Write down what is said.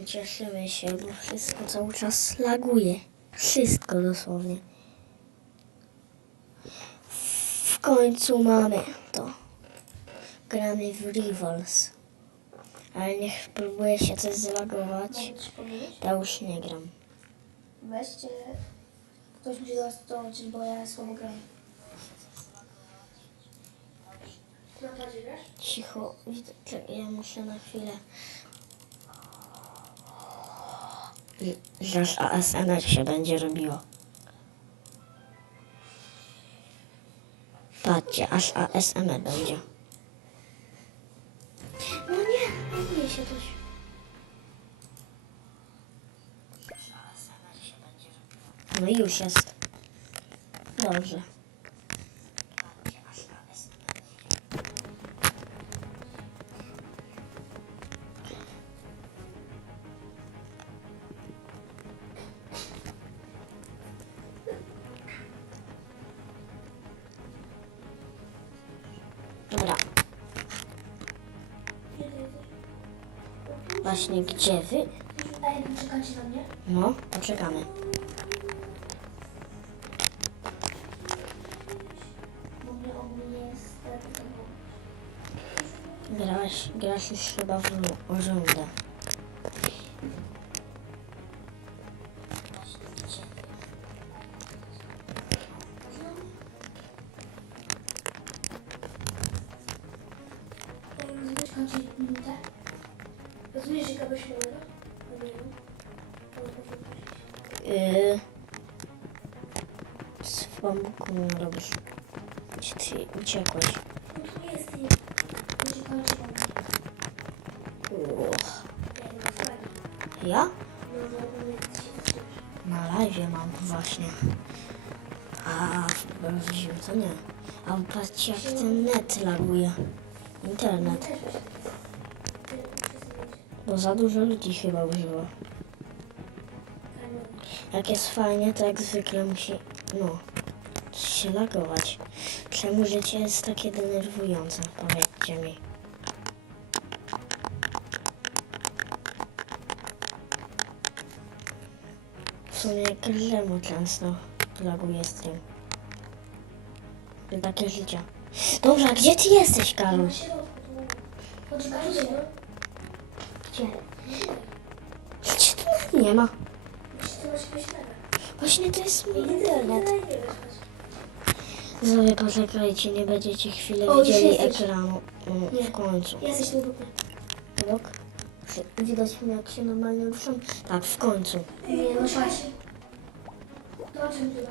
Cieszymy się, bo wszystko cały czas laguje. Wszystko dosłownie. W końcu mamy to. Gramy w Rivals. Ale niech próbuje się coś zlagować. Ja już nie gram. Weźcie, ktoś musi do was dołączyć, bo ja słabo gram. Cicho, ja muszę na chwilę. Zaś ASMR się będzie robiło. Patrzcie, aż ASMR będzie. No nie, nie się coś. No i już jest. Dobrze. Dobra, właśnie gdzie wy? Ej, czekacie na mnie? No, poczekamy. Grasz, grasz już chyba w ru- Że kogoś nie uda? Yy, z bambuku robisz. Gdzie ty uciekłeś? Jest. Ja Na live mam właśnie. A w prawdziwym to nie. A patrzcie jak ten net laguje. Internet. Bo za dużo ludzi chyba używa. Jak jest fajnie, to jak zwykle musi, no, się lagować. Czemu życie jest takie denerwujące? Powiedzcie mi. W sumie każdemu często laguje stream. Takie życie. Dobrze, a gdzie ty jesteś, Kaluś? Poczekajcie, no. Gdzie? Gdzie tu nie ma? Właśnie to jest mój internet. Zowie, poczekajcie, nie będziecie chwilę O, widzieli ekranu mm, Nie. w końcu. Jesteś tu. Blok. Widać mnie, jak się normalnie ruszam? Tak, w końcu. Nie, no patrz. To o czym ty